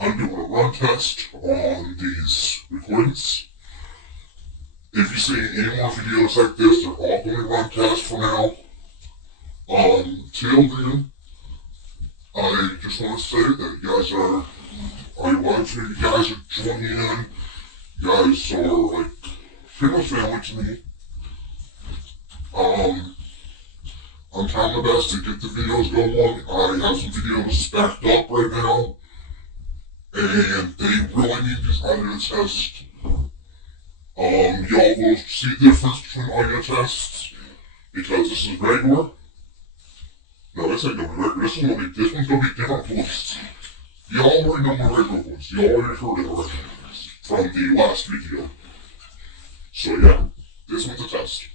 I'm doing a run test on these recordings. If you see any more videos like this, they're all going to run tests for now. Till then, I just want to say that you guys are watching, you guys are joining in, you guys are like pretty much family to me. I'm trying my best to get the videos going. I have some videos stacked up right now, and they really need this audio test. Y'all will see the difference between audio tests, because this is regular. No, this ain't gonna be regular. This one's gonna be different voice. Y'all already know my regular voice. Y'all already heard it already from the last video. So yeah, this one's a test.